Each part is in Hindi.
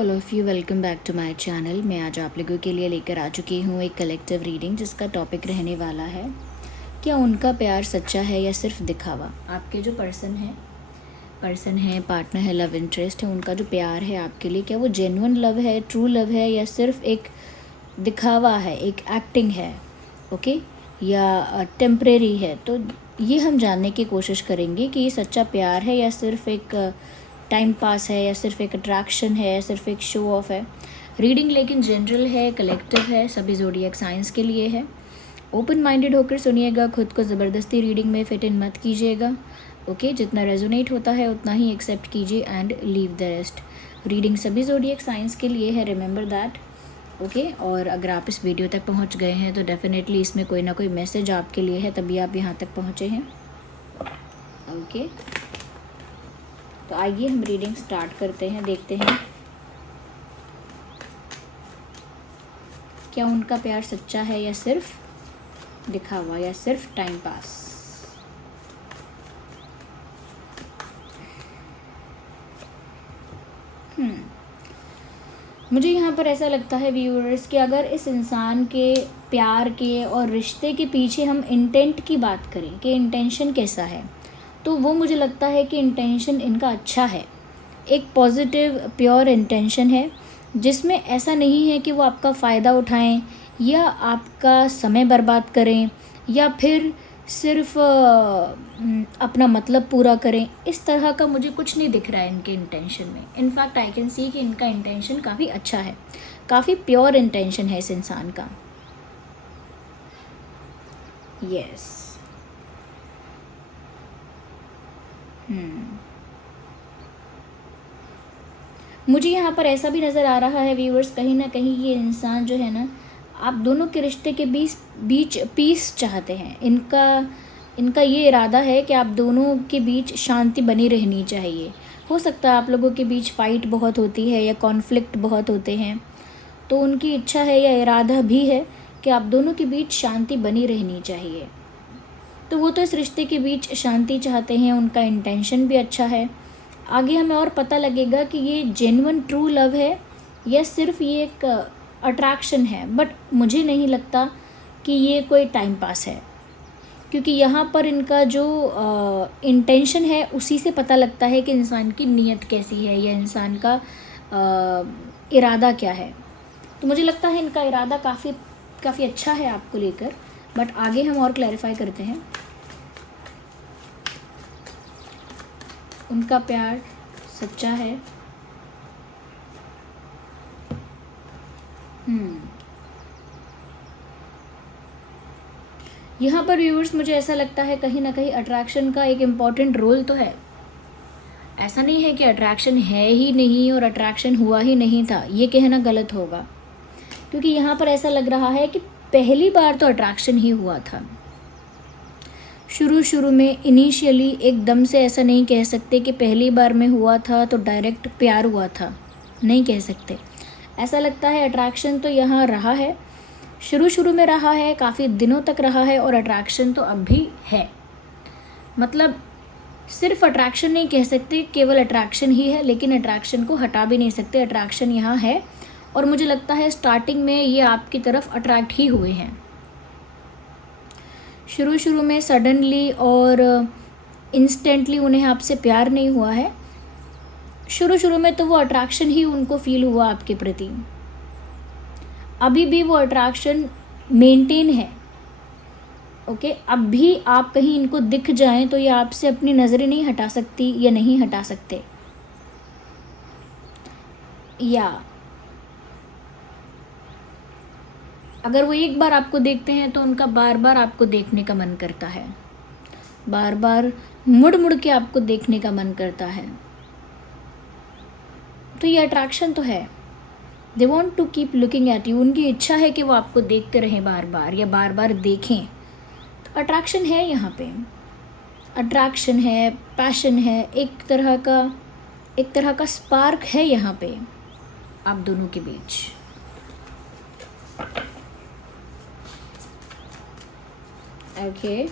All of you, welcome back to my channel. मैं आज आप लोगों के लिए लेकर आ चुकी हूँ एक कलेक्टिव रीडिंग जिसका टॉपिक रहने वाला है, क्या उनका प्यार सच्चा है या सिर्फ दिखावा। आपके जो पर्सन है, पार्टनर है, लव इंटरेस्ट है, उनका जो प्यार है आपके लिए, क्या वो जेन्युइन लव है, ट्रू लव है, या सिर्फ एक दिखावा है, एक एक्टिंग है, ओके, या टेम्परेरी है। तो ये हम जानने की कोशिश करेंगे कि ये सच्चा प्यार है या सिर्फ एक टाइम पास है, या सिर्फ एक अट्रैक्शन है, या सिर्फ एक शो ऑफ है। रीडिंग लेकिन जनरल है, कलेक्टिव है, सभी ज़ोडिएक साइंस के लिए है। ओपन माइंडेड होकर सुनिएगा, खुद को ज़बरदस्ती रीडिंग में फिट इन मत कीजिएगा, ओके। जितना रेजोनेट होता है उतना ही एक्सेप्ट कीजिए and leave the rest. Reading सभी ज़ोडिएक साइंस के लिए है, रिमेंबर दैट, ओके। और अगर आप इस वीडियो तक पहुंच गए हैं तो डेफिनेटली इसमें कोई ना कोई मैसेज आपके लिए है, तभी आप यहाँ तक पहुँचे हैं, ओके। तो आइए हम रीडिंग स्टार्ट करते हैं, देखते हैं क्या उनका प्यार सच्चा है या सिर्फ दिखावा, या सिर्फ टाइम पास। मुझे यहाँ पर ऐसा लगता है व्यूअर्स कि अगर इस इंसान के प्यार के और रिश्ते के पीछे हम इंटेंट की बात करें कि इंटेंशन कैसा है, तो वो मुझे लगता है कि इंटेंशन इनका अच्छा है, एक पॉजिटिव प्योर इंटेंशन है, जिसमें ऐसा नहीं है कि वो आपका फ़ायदा उठाएं या आपका समय बर्बाद करें या फिर सिर्फ अपना मतलब पूरा करें। इस तरह का मुझे कुछ नहीं दिख रहा है इनके इंटेंशन में। इनफैक्ट आई कैन सी कि इनका इंटेंशन काफ़ी अच्छा है, काफ़ी प्योर इंटेंशन है इस इंसान का। यस मुझे यहाँ पर ऐसा भी नज़र आ रहा है व्यूअर्स, कहीं ना कहीं ये इंसान जो है ना, आप दोनों के रिश्ते के बीच पीस चाहते हैं। इनका ये इरादा है कि आप दोनों के बीच शांति बनी रहनी चाहिए। हो सकता है आप लोगों के बीच फ़ाइट बहुत होती है या कॉन्फ्लिक्ट बहुत होते हैं, तो उनकी इच्छा है या इरादा भी है कि आप दोनों के बीच शांति बनी रहनी चाहिए। तो वो तो इस रिश्ते के बीच शांति चाहते हैं, उनका इंटेंशन भी अच्छा है। आगे हमें और पता लगेगा कि ये जेन्युइन ट्रू लव है या सिर्फ ये एक अट्रैक्शन है, बट मुझे नहीं लगता कि ये कोई टाइम पास है, क्योंकि यहाँ पर इनका जो इंटेंशन है उसी से पता लगता है कि इंसान की नीयत कैसी है या इंसान का इरादा क्या है। तो मुझे लगता है इनका इरादा काफ़ी अच्छा है आपको लेकर, बट आगे हम और क्लैरिफाई करते हैं। उनका प्यार सच्चा है। यहाँ पर व्यूअर्स मुझे ऐसा लगता है कहीं ना कहीं अट्रैक्शन का एक इम्पॉर्टेंट रोल तो है। ऐसा नहीं है कि अट्रैक्शन है ही नहीं और अट्रैक्शन हुआ ही नहीं था, ये कहना गलत होगा, क्योंकि यहाँ पर ऐसा लग रहा है कि पहली बार तो अट्रैक्शन ही हुआ था। शुरू में इनिशियली एकदम से ऐसा नहीं कह सकते कि पहली बार में हुआ था तो डायरेक्ट प्यार हुआ था, नहीं कह सकते। ऐसा लगता है अट्रैक्शन तो यहाँ रहा है, शुरू में रहा है, काफ़ी दिनों तक रहा है, और अट्रैक्शन तो अब भी है। मतलब सिर्फ अट्रैक्शन नहीं कह सकते, केवल अट्रैक्शन ही है, लेकिन अट्रैक्शन को हटा भी नहीं सकते। अट्रैक्शन यहाँ है, और मुझे लगता है स्टार्टिंग में ये आपकी तरफ अट्रैक्ट ही हुए हैं। शुरू में सडनली और इंस्टेंटली उन्हें आपसे प्यार नहीं हुआ है। शुरू में तो वो अट्रैक्शन ही उनको फील हुआ आपके प्रति। अभी भी वो अट्रैक्शन मेंटेन है, ओके। अब भी आप कहीं इनको दिख जाएं तो ये आपसे अपनी नज़रें नहीं हटा सकती या नहीं हटा सकते, या अगर वो एक बार आपको देखते हैं तो उनका बार बार आपको देखने का मन करता है, बार बार मुड़ के आपको देखने का मन करता है। तो ये अट्रैक्शन तो है। They want to keep looking at you. उनकी इच्छा है कि वो आपको देखते रहें बार बार या बार बार देखें। तो अट्रैक्शन है यहाँ पे, अट्रैक्शन है, पैशन है, एक तरह का स्पार्क है यहाँ पे आप दोनों के बीच। ओके,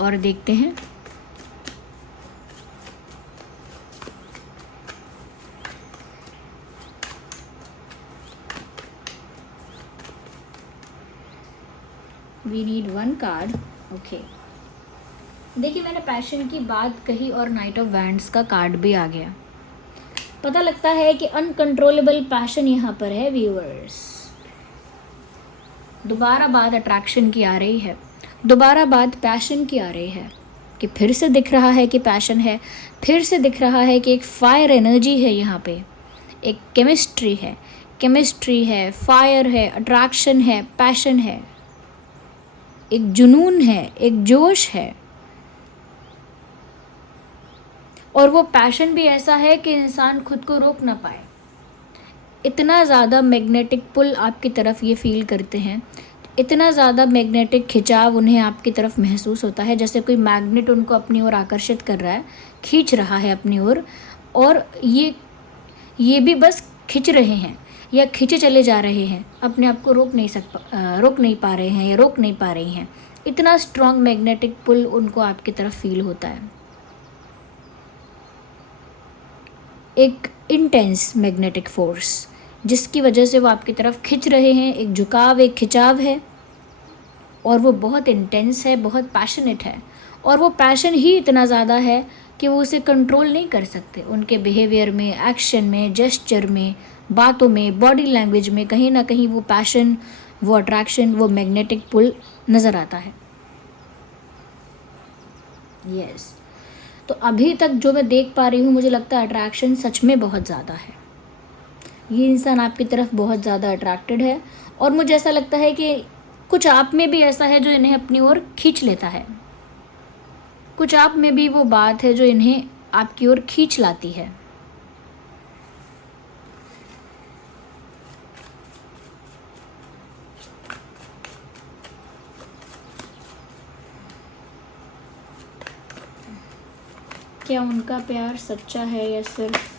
और देखते हैं we need one card. Okay, देखिए मैंने पैशन की बात कही और नाइट ऑफ वैंड्स का कार्ड भी आ गया। पता लगता है कि अनकंट्रोलेबल पैशन यहाँ पर है व्यूअर्स। दोबारा बात अट्रैक्शन की आ रही है, दोबारा बात पैशन की आ रही है कि फिर से दिख रहा है कि पैशन है, फिर से दिख रहा है कि एक फायर एनर्जी है यहाँ पे, एक केमिस्ट्री है, फायर है, अट्रैक्शन है, पैशन है, एक जुनून है, एक जोश है। और वो पैशन भी ऐसा है कि इंसान खुद को रोक ना पाए। इतना ज़्यादा मैग्नेटिक पुल आपकी तरफ ये फील करते हैं, इतना ज़्यादा मैग्नेटिक खिंचाव उन्हें आपकी तरफ महसूस होता है, जैसे कोई मैग्नेट उनको अपनी ओर आकर्षित कर रहा है, खींच रहा है अपनी ओर। और ये भी बस खिंच रहे हैं या खींचे चले जा रहे हैं, अपने आप को रोक नहीं पा रहे हैं या रोक नहीं पा रही हैं। इतना स्ट्रॉन्ग मैग्नेटिक पुल उनको आपकी तरफ फील होता है, एक इंटेंस मैग्नेटिक फोर्स जिसकी वजह से वो आपकी तरफ खिंच रहे हैं। एक झुकाव, एक खिंचाव है और वो बहुत इंटेंस है, बहुत पैशनेट है। और वो पैशन ही इतना ज़्यादा है कि वो उसे कंट्रोल नहीं कर सकते। उनके बिहेवियर में, एक्शन में, जेस्चर में, बातों में, बॉडी लैंग्वेज में कहीं ना कहीं वो पैशन, वो अट्रैक्शन, वो मैग्नेटिक पुल नज़र आता है। यस, तो अभी तक जो मैं देख पा रही हूँ, मुझे लगता है अट्रैक्शन सच में बहुत ज़्यादा है। ये इंसान आपकी तरफ बहुत ज़्यादा अट्रैक्टेड है और मुझे ऐसा लगता है कि कुछ आप में भी ऐसा है जो इन्हें अपनी ओर खींच लेता है। कुछ आप में भी वो बात है जो इन्हें आपकी ओर खींच लाती है। क्या उनका प्यार सच्चा है या सिर्फ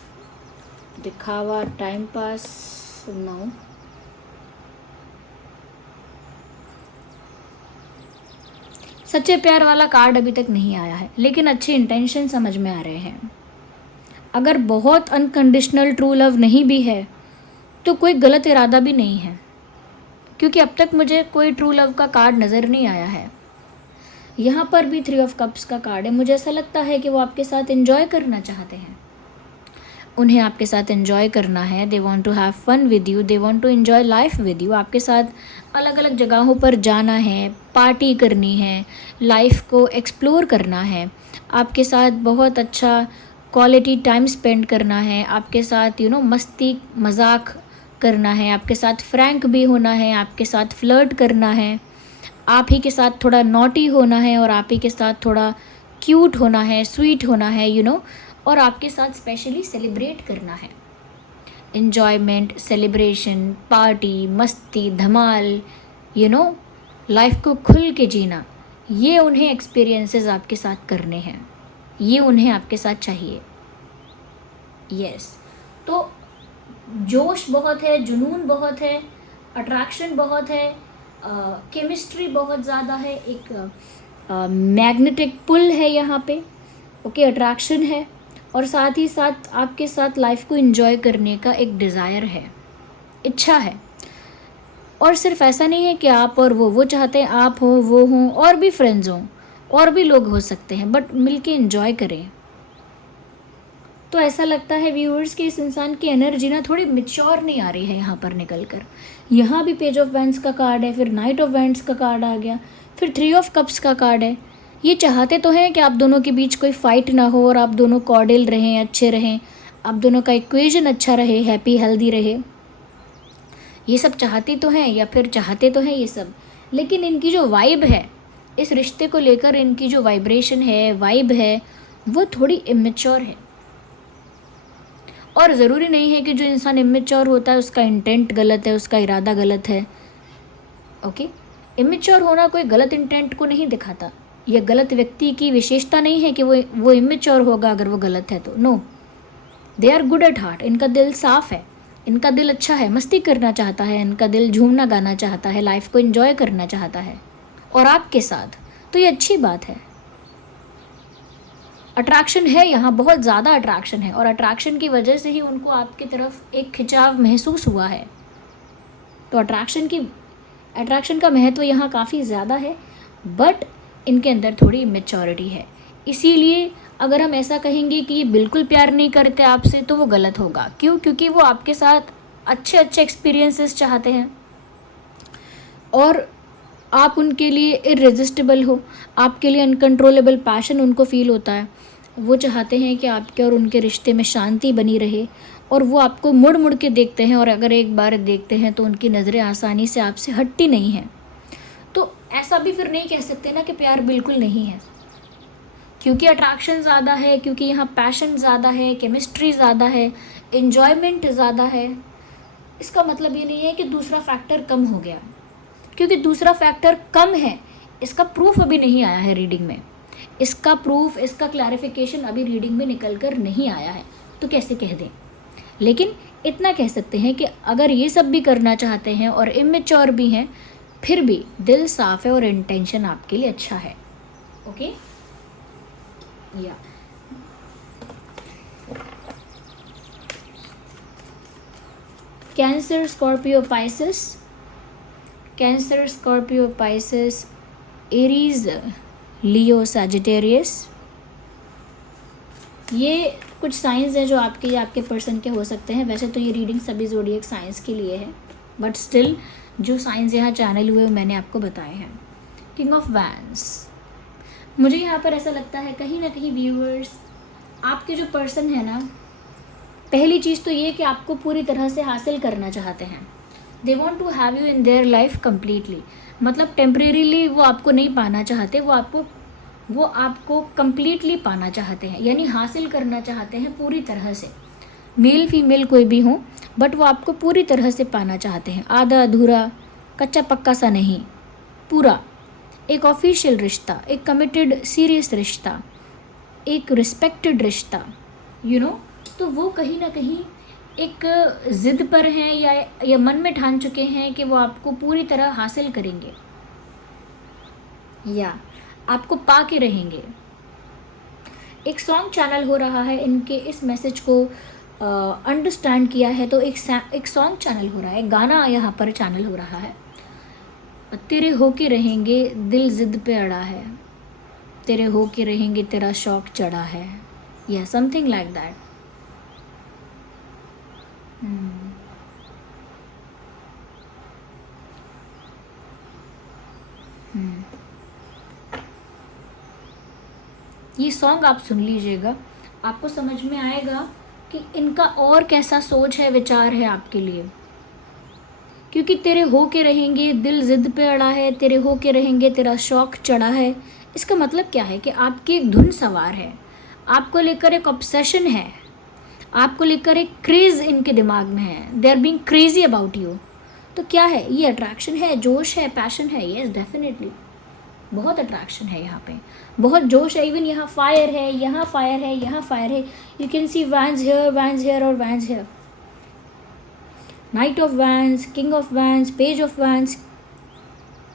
दिखावा, टाइम पास? नो, सच्चे प्यार वाला कार्ड अभी तक नहीं आया है, लेकिन अच्छे इंटेंशन समझ में आ रहे हैं। अगर बहुत अनकंडीशनल ट्रू लव नहीं भी है तो कोई गलत इरादा भी नहीं है, क्योंकि अब तक मुझे कोई ट्रू लव का कार्ड नज़र नहीं आया है। यहाँ पर भी 3 ऑफ कप्स का कार्ड है। मुझे ऐसा लगता है कि वो आपके साथ एंजॉय करना चाहते हैं, उन्हें आपके साथ एंजॉय करना है। They want to have fun with you, they want to enjoy life with you. आपके साथ अलग अलग जगहों पर जाना है, पार्टी करनी है, लाइफ को एक्सप्लोर करना है, आपके साथ बहुत अच्छा क्वालिटी टाइम स्पेंड करना है, आपके साथ मस्ती मजाक करना है, आपके साथ फ्रैंक भी होना है, आपके साथ फ्लर्ट करना है, आप ही के साथ थोड़ा नॉटी होना है और आप ही के साथ थोड़ा क्यूट होना है, स्वीट होना है और आपके साथ स्पेशली सेलिब्रेट करना है। एन्जॉयमेंट, सेलिब्रेशन, पार्टी, मस्ती, धमाल, लाइफ को खुल के जीना, ये उन्हें एक्सपीरियंसेस आपके साथ करने हैं, ये उन्हें आपके साथ चाहिए। यस, तो जोश बहुत है, जुनून बहुत है, अट्रैक्शन बहुत है, केमिस्ट्री बहुत ज़्यादा है, एक मैग्नेटिक पुल है यहाँ पे। ओके, अट्रैक्शन है और साथ ही साथ आपके साथ लाइफ को एंजॉय करने का एक डिज़ायर है, इच्छा है। और सिर्फ ऐसा नहीं है कि आप और वो चाहते हैं आप हो, वो हों, और भी फ्रेंड्स हों, और भी लोग हो सकते हैं, बट मिलके एंजॉय करें। तो ऐसा लगता है व्यूअर्स कि इस इंसान की एनर्जी ना थोड़ी मैच्योर नहीं आ रही है यहाँ पर निकल कर। यहाँ भी पेज ऑफ वैंड्स का कार्ड है, फिर नाइट ऑफ वैंड्स का कार्ड आ गया, फिर 3 ऑफ कप्स का कार्ड है। ये चाहते तो हैं कि आप दोनों के बीच कोई फाइट ना हो और आप दोनों कॉर्डियल रहें, अच्छे रहें, आप दोनों का इक्वेशन अच्छा रहे, हैप्पी हेल्दी रहे। ये सब चाहती तो हैं, या फिर चाहते तो हैं ये सब, लेकिन इनकी जो वाइब है इस रिश्ते को लेकर, इनकी जो वाइब्रेशन है, वाइब है, वो थोड़ी इमेच्योर है। और ज़रूरी नहीं है कि जो इंसान इमेच्योर होता है उसका इंटेंट गलत है, उसका इरादा गलत है। ओके, इमेच्योर होना कोई गलत इंटेंट को नहीं दिखाता। यह गलत व्यक्ति की विशेषता नहीं है कि वो इमेच्योर होगा अगर वो गलत है तो। No, they are good at heart. इनका दिल साफ़ है, इनका दिल अच्छा है, मस्ती करना चाहता है, इनका दिल झूमना गाना चाहता है, लाइफ को एंजॉय करना चाहता है और आपके साथ। तो ये अच्छी बात है। अट्रैक्शन है यहाँ, बहुत ज़्यादा अट्रैक्शन है और अट्रैक्शन की वजह से ही उनको आपकी तरफ एक खिंचाव महसूस हुआ है। तो अट्रैक्शन का महत्व यहाँ काफ़ी ज़्यादा है, बट इनके अंदर थोड़ी इमेच्योरिटी है। इसीलिए अगर हम ऐसा कहेंगे कि ये बिल्कुल प्यार नहीं करते आपसे तो वो गलत होगा। क्यों? क्योंकि वो आपके साथ अच्छे अच्छे एक्सपीरियंसेस चाहते हैं और आप उनके लिए इररेजिस्टिबल हो, आपके लिए अनकंट्रोलेबल पैशन उनको फील होता है। वो चाहते हैं कि आपके और उनके रिश्ते में शांति बनी रहे और वो आपको मुड़ मुड़ के देखते हैं, और अगर एक बार देखते हैं तो उनकी नज़रें आसानी से आपसे हटती नहीं हैं। तो ऐसा भी फिर नहीं कह सकते ना कि प्यार बिल्कुल नहीं है, क्योंकि अट्रैक्शन ज़्यादा है, क्योंकि यहाँ पैशन ज़्यादा है, केमिस्ट्री ज़्यादा है, इन्जॉयमेंट ज़्यादा है। इसका मतलब ये नहीं है कि दूसरा फैक्टर कम हो गया, क्योंकि दूसरा फैक्टर कम है इसका प्रूफ अभी नहीं आया है रीडिंग में। इसका प्रूफ, इसका क्लैरिफिकेशन अभी रीडिंग में निकल कर नहीं आया है, तो कैसे कह दें। लेकिन इतना कह सकते हैं कि अगर ये सब भी करना चाहते हैं और इमेच्योर भी हैं, फिर भी दिल साफ है और इंटेंशन आपके लिए अच्छा है। ओके या Cancer, Scorpio, Pisces, Cancer, Scorpio, Pisces, Aries, Leo, Sagittarius, ये कुछ साइंस हैं जो आपके या आपके पर्सन के हो सकते हैं। वैसे तो ये रीडिंग सभी ज़ोडिएक साइंस के लिए है, बट स्टिल जो साइंस यहाँ चैनल हुए मैंने आपको बताए हैं। किंग ऑफ वैंड्स, मुझे यहाँ पर ऐसा लगता है कहीं ना कहीं व्यूअर्स, आपके जो पर्सन है ना, पहली चीज़ तो ये कि आपको पूरी तरह से हासिल करना चाहते हैं। They want to have you in their life completely, मतलब टेम्परेरीली वो आपको नहीं पाना चाहते, वो आपको कम्प्लीटली पाना चाहते हैं, यानी हासिल करना चाहते हैं पूरी तरह से। मेल फीमेल कोई भी हो, बट वो आपको पूरी तरह से पाना चाहते हैं, आधा अधूरा, कच्चा पक्का सा नहीं, पूरा। एक ऑफिशियल रिश्ता, एक कमिटेड सीरियस रिश्ता, एक रिस्पेक्टेड रिश्ता, यू नो। तो वो कहीं ना कहीं एक ज़िद पर हैं या मन में ठान चुके हैं कि वो आपको पूरी तरह हासिल करेंगे या आपको पा के रहेंगे। एक सॉन्ग चैनल हो रहा है, इनके इस मैसेज को अंडरस्टैंड किया है तो एक सॉन्ग चैनल हो रहा है, गाना यहाँ पर चैनल हो रहा है। तेरे हो के रहेंगे दिल ज़िद पे अड़ा है, तेरे हो के रहेंगे तेरा शौक चढ़ा है, या समथिंग लाइक दैट। ये सॉन्ग आप सुन लीजिएगा, आपको समझ में आएगा कि इनका और कैसा सोच है, विचार है आपके लिए। क्योंकि तेरे हो के रहेंगे दिल ज़िद पे अड़ा है, तेरे हो के रहेंगे तेरा शौक चढ़ा है, इसका मतलब क्या है कि आपकी एक धुन सवार है, आपको लेकर एक ऑब्सेशन है, आपको लेकर एक क्रेज़ इनके दिमाग में है। They are being crazy about you. तो क्या है ये? अट्रैक्शन है, जोश है, पैशन है। येस डेफिनेटली बहुत अट्रैक्शन है यहाँ पे, बहुत जोश है। इवन यहाँ फायर है, यहाँ फायर है, यहाँ फायर है। You can see wands here और wands here. Knight of wands, king of wands, page of wands,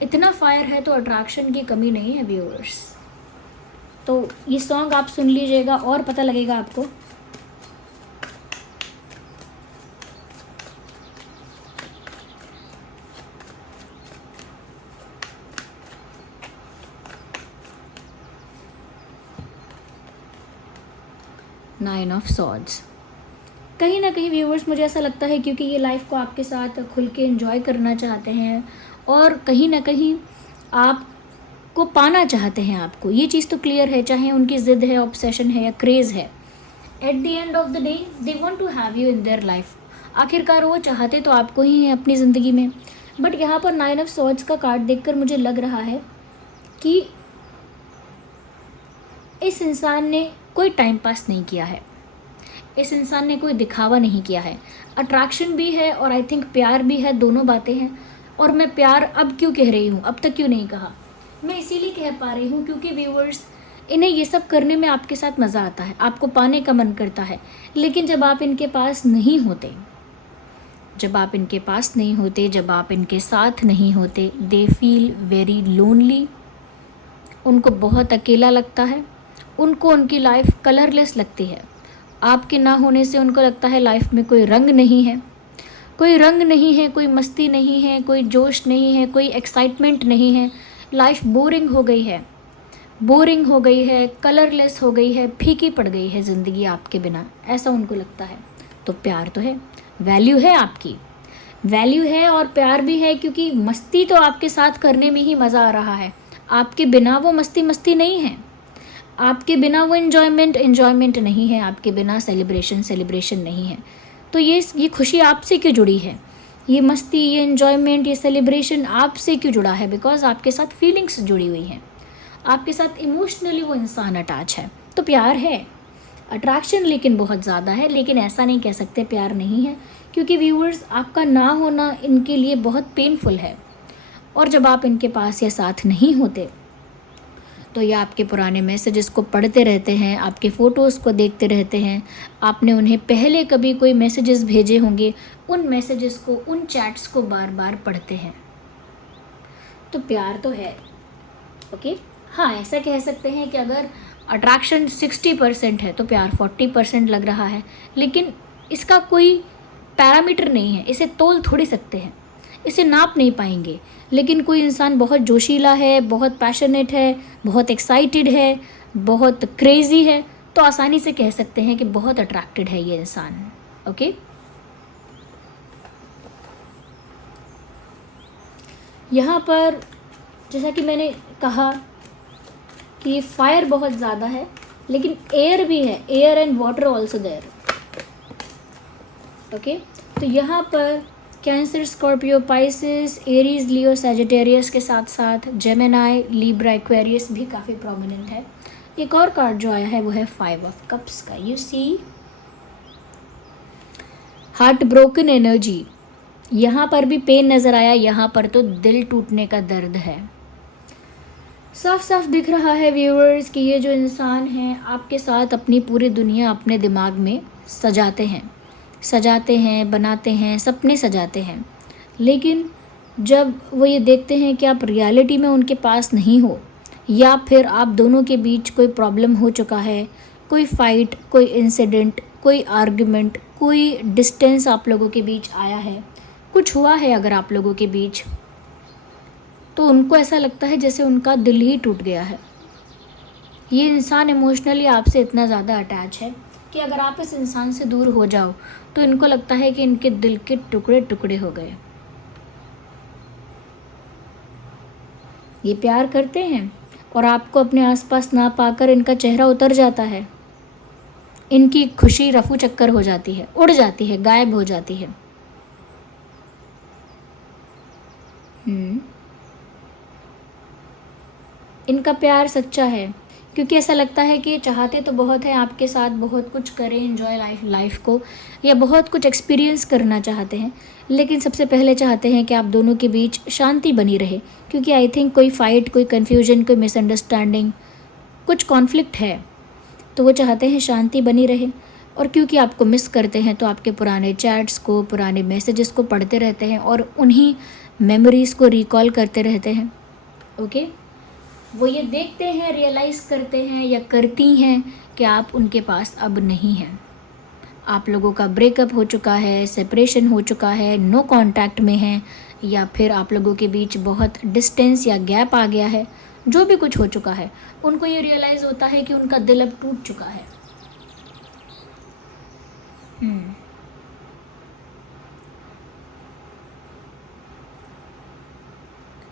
इतना फायर है तो अट्रैक्शन की कमी नहीं है व्यूअर्स। तो ये सॉन्ग आप सुन लीजिएगा और पता लगेगा आपको। नाइन ऑफ सॉर्ड्स, कहीं ना कहीं व्यूअर्स मुझे ऐसा लगता है क्योंकि ये लाइफ को आपके साथ खुल के एंजॉय करना चाहते हैं और कहीं ना कहीं आपको पाना चाहते हैं। आपको ये चीज़ तो क्लियर है, चाहे उनकी ज़िद है, ऑब्सेशन है या क्रेज़ है। At the end of the day they want to have you in their life. आखिरकार वो चाहते तो आपको ही हैं अपनी ज़िंदगी में। बट यहाँ पर नाइन ऑफ सॉर्ड्स का कार्ड देखकर मुझे लग रहा है कि इस इंसान ने कोई टाइम पास नहीं किया है, इस इंसान ने कोई दिखावा नहीं किया है। अट्रैक्शन भी है और आई थिंक प्यार भी है, दोनों बातें हैं। और मैं प्यार अब क्यों कह रही हूँ, अब तक क्यों नहीं कहा, मैं इसीलिए कह पा रही हूँ क्योंकि व्यूअर्स, इन्हें ये सब करने में आपके साथ मज़ा आता है, आपको पाने का मन करता है। लेकिन जब आप इनके पास नहीं होते, जब आप इनके पास नहीं होते, जब आप इनके साथ नहीं होते, दे फील वेरी लोनली। उनको बहुत अकेला लगता है, उनको उनकी लाइफ कलरलेस लगती है। आपके ना होने से उनको लगता है लाइफ में कोई रंग नहीं है, कोई रंग नहीं है, कोई मस्ती नहीं है, कोई जोश नहीं है, कोई एक्साइटमेंट नहीं है। लाइफ बोरिंग हो गई है, बोरिंग हो गई है, कलरलेस हो गई है, फीकी पड़ गई है ज़िंदगी आपके बिना, ऐसा उनको लगता है। तो प्यार तो है, वैल्यू है, आपकी वैल्यू है और प्यार भी है, क्योंकि मस्ती तो आपके साथ करने में ही मज़ा आ रहा है। आपके बिना वो मस्ती मस्ती नहीं है, आपके बिना वो इन्जॉयमेंट नहीं है, आपके बिना सेलिब्रेशन नहीं है। तो ये खुशी आपसे क्यों जुड़ी है, ये मस्ती, ये इन्जॉयमेंट, ये सेलिब्रेशन आपसे क्यों जुड़ा है? बिकॉज आपके साथ फीलिंग्स जुड़ी हुई हैं, आपके साथ इमोशनली वो इंसान अटैच है। तो प्यार है, अट्रैक्शन लेकिन बहुत ज़्यादा है, लेकिन ऐसा नहीं कह सकते प्यार नहीं है, क्योंकि व्यूअर्स आपका ना होना इनके लिए बहुत पेनफुल है। और जब आप इनके पास या साथ नहीं होते तो ये आपके पुराने मैसेजेस को पढ़ते रहते हैं, आपके फ़ोटोज़ को देखते रहते हैं। आपने उन्हें पहले कभी कोई मैसेजेस भेजे होंगे, उन मैसेजेस को, उन चैट्स को बार बार पढ़ते हैं। तो प्यार तो है, ओके। हाँ, ऐसा कह सकते हैं कि अगर अट्रैक्शन 60% है तो प्यार 40% लग रहा है, लेकिन इसका कोई पैरामीटर नहीं है, इसे तोल थोड़ी सकते हैं, इसे नाप नहीं पाएंगे। लेकिन कोई इंसान बहुत जोशीला है, बहुत पैशनेट है, बहुत एक्साइटेड है, बहुत क्रेज़ी है, तो आसानी से कह सकते हैं कि बहुत अट्रैक्टेड है ये इंसान, ओके। यहाँ पर जैसा कि मैंने कहा कि फायर बहुत ज़्यादा है, लेकिन एयर भी है, air and water also there, okay. तो यहाँ पर Cancer, Scorpio, Pisces, Aries, Leo, Sagittarius के साथ साथ जेमिनाई, लिब्रा, एक्वेरियस भी काफ़ी प्रोमिनेंट है। एक और कार्ड जो आया है वो है 5 ऑफ कप्स का। You see heart broken energy, यहाँ पर भी पेन नज़र आया, यहाँ पर तो दिल टूटने का दर्द है। साफ साफ दिख रहा है व्यूअर्स कि ये जो इंसान है आपके साथ अपनी पूरी दुनिया अपने दिमाग में सजाते हैं, बनाते हैं, सपने सजाते हैं, लेकिन जब वो ये देखते हैं कि आप रियलिटी में उनके पास नहीं हो, या फिर आप दोनों के बीच कोई प्रॉब्लम हो चुका है, कोई फाइट, कोई इंसिडेंट, कोई आर्गुमेंट, कोई डिस्टेंस आप लोगों के बीच आया है, कुछ हुआ है अगर आप लोगों के बीच, तो उनको ऐसा लगता है जैसे उनका दिल ही टूट गया है। ये इंसान इमोशनली आपसे इतना ज़्यादा अटैच है कि अगर आप इस इंसान से दूर हो जाओ तो इनको लगता है कि इनके दिल के टुकड़े टुकड़े हो गए। ये प्यार करते हैं और आपको अपने आसपास ना पाकर इनका चेहरा उतर जाता है, इनकी खुशी रफू चक्कर हो जाती है, उड़ जाती है, गायब हो जाती है। इनका प्यार सच्चा है, क्योंकि ऐसा लगता है कि ये चाहते तो बहुत है आपके साथ बहुत कुछ करें, एंजॉय लाइफ को, या बहुत कुछ एक्सपीरियंस करना चाहते हैं, लेकिन सबसे पहले चाहते हैं कि आप दोनों के बीच शांति बनी रहे, क्योंकि आई थिंक कोई फाइट, कोई कन्फ्यूजन, कोई मिसअंडरस्टैंडिंग, कुछ कॉन्फ्लिक्ट है, तो वो चाहते हैं शांति बनी रहे। और क्योंकि आपको मिस करते हैं तो आपके पुराने चैट्स को, पुराने मैसेजेस को पढ़ते रहते हैं और उन्हीं मेमोरीज़ को रिकॉल करते रहते हैं, ओके। वो ये देखते हैं, रियलाइज़ करते हैं या करती हैं कि आप उनके पास अब नहीं हैं, आप लोगों का ब्रेकअप हो चुका है, सेपरेशन हो चुका है, नो कांटेक्ट में हैं, या फिर आप लोगों के बीच बहुत डिस्टेंस या गैप आ गया है, जो भी कुछ हो चुका है, उनको ये रियलाइज़ होता है कि उनका दिल अब टूट चुका है।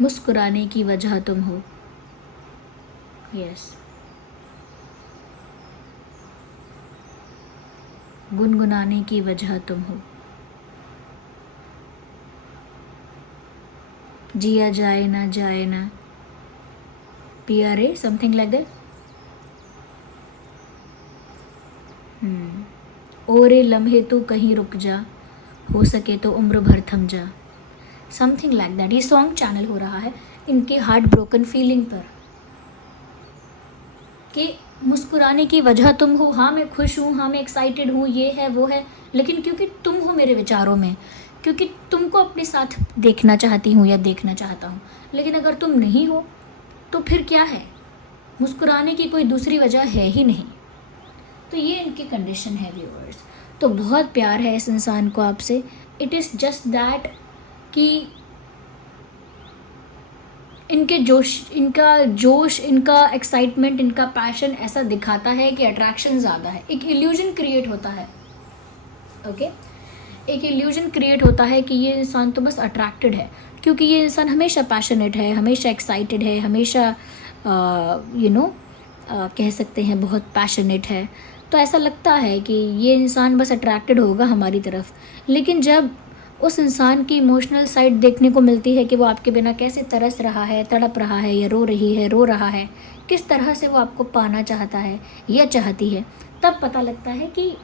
मुस्कुराने की वजह तुम हो, यस। गुनगुनाने की वजह तुम हो, जिया जाए ना पिया रे, समथिंग लाइक दैट। ओरे लम्हे तू कहीं रुक जा, हो सके तो उम्र भर थम जा, समथिंग लाइक दैट। ये सॉन्ग चैनल हो रहा है इनकी हार्ट ब्रोकन फीलिंग पर, कि मुस्कुराने की वजह तुम हो। हाँ मैं खुश हूँ, हाँ मैं एक्साइटेड हूँ, ये है वो है, लेकिन क्योंकि तुम हो मेरे विचारों में, क्योंकि तुमको अपने साथ देखना चाहती हूँ या देखना चाहता हूँ, लेकिन अगर तुम नहीं हो तो फिर क्या है, मुस्कुराने की कोई दूसरी वजह है ही नहीं। तो ये इनकी कंडीशन है व्यूअर्स। तो बहुत प्यार है इस इंसान को आपसे, इट इज़ जस्ट दैट कि इनका जोश, इनका एक्साइटमेंट, इनका पैशन ऐसा दिखाता है कि अट्रैक्शन ज़्यादा है। एक इल्यूजन क्रिएट होता है, ओके एक इल्यूजन क्रिएट होता है कि ये इंसान तो बस अट्रैक्टेड है, क्योंकि ये इंसान हमेशा पैशनेट है, हमेशा एक्साइटेड है, हमेशा कह सकते हैं बहुत पैशनेट है। तो ऐसा लगता है कि ये इंसान बस अट्रैक्टेड होगा हमारी तरफ। लेकिन जब उस इंसान की इमोशनल साइड देखने को मिलती है कि वो आपके बिना कैसे तरस रहा है, तड़प रहा है, या रो रहा है, किस तरह से वो आपको पाना चाहता है या चाहती है, तब पता लगता है कि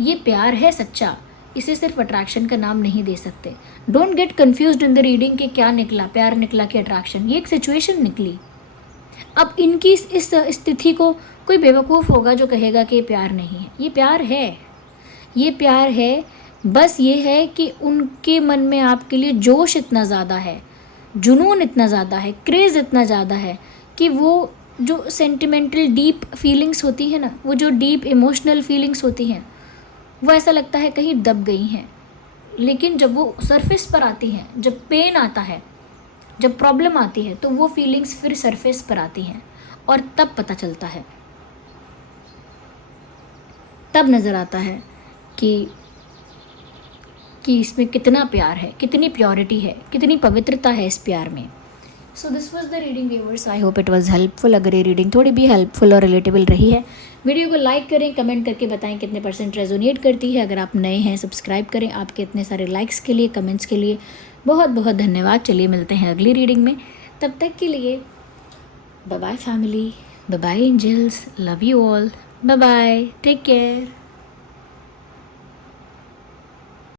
ये प्यार है सच्चा। इसे सिर्फ अट्रैक्शन का नाम नहीं दे सकते। Don't get confused in the reading कि क्या निकला, प्यार निकला कि अट्रैक्शन। ये एक सिचुएशन निकली। अब इनकी इस स्थिति को कोई बेवकूफ़ होगा जो कहेगा कि ये प्यार नहीं है। ये प्यार है, ये प्यार है। बस ये है कि उनके मन में आपके लिए जोश इतना ज़्यादा है, जुनून इतना ज़्यादा है, क्रेज़ इतना ज़्यादा है कि वो जो सेंटिमेंटल डीप फीलिंग्स होती है ना, वो जो डीप इमोशनल फीलिंग्स होती हैं, वो ऐसा लगता है कहीं दब गई हैं। लेकिन जब वो सरफेस पर आती हैं, जब पेन आता है, जब प्रॉब्लम आती है, तो वो फीलिंग्स फिर सरफेस पर आती हैं और तब पता चलता है, तब नज़र आता है कि इसमें कितना प्यार है, कितनी प्योरिटी है, कितनी पवित्रता है इस प्यार में। So this was the reading viewers. I hope it was helpful. अगर ये रीडिंग थोड़ी भी हेल्पफुल और रिलेटेबल रही है, वीडियो को लाइक करें, कमेंट करके बताएं कितने % रेजोनेट करती है। अगर आप नए हैं, सब्सक्राइब करें। आपके इतने सारे लाइक्स के लिए, कमेंट्स के लिए बहुत बहुत धन्यवाद। चलिए मिलते हैं अगली रीडिंग में। तब तक के लिए bye bye family, bye bye angels, love you all, bye bye, take care.